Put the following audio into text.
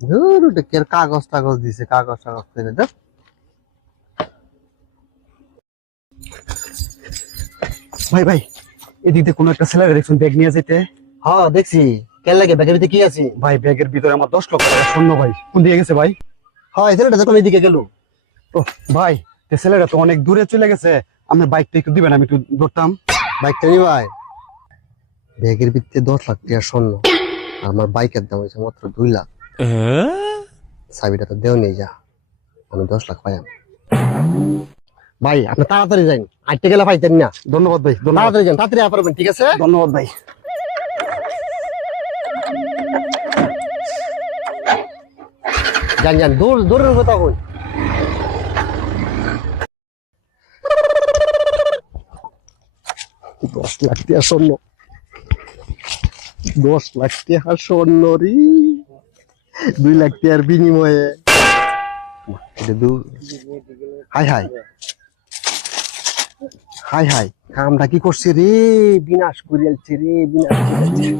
ধুর, ওটা কি আর কাগজ টাগজ দিছে, কাগজ টাগজ করে দাও। ভাই ভাই, এদিকে কোনো একটা ছেলে দেখছেন ব্যাগ নিয়ে যেতে। হ্যাঁ দেখছি, কেন লাগে ব্যাগের ভিতরে কি আছে? ভাই ব্যাগের ভিতরে আমার 10 লক্ষ টাকা স্বর্ণ। ভাই কোন দিকে গেছে ভাই? হ্যাঁ এই ছেলেটা যখন এদিকে গেল। ও ভাই, এই ছেলেটা তো অনেক দূরে চলে গেছে। আপনার বাইকটা একটু দিবেন, আমি একটু ধরতাম। বাইকটা নি ভাই, ব্যাগের ভিতরে 10 লাখ টাকা স্বর্ণ, আর আমার বাইকের দাম হয়েছে মাত্র 2 লাখ। চাবিটা তো দেও নেই, যা আমি 10 লাখ পাই। ভাই আপনি তাড়াতাড়ি যান, আটটা গেলে পাইতেন না। ধন্যবাদ ভাই, ধন্যবাদ। তাড়াতাড়ি যান, তাড়াতাড়ি পারবেন, ঠিক আছে? ধন্যবাদ ভাই। যান যান, দূর দূরের কথা কই। 10 লাখ টাকা স্বর্ণ, 10 লাখ টাকা স্বর্ণ রে, 2 লাখ টাকার বিনিময়ে। এটা দূর, হাই হাই হাই হাই, কামটা কি করছে রে, বিনাশ করিয়ালছে রে, বিনাশ করিয়ালছে।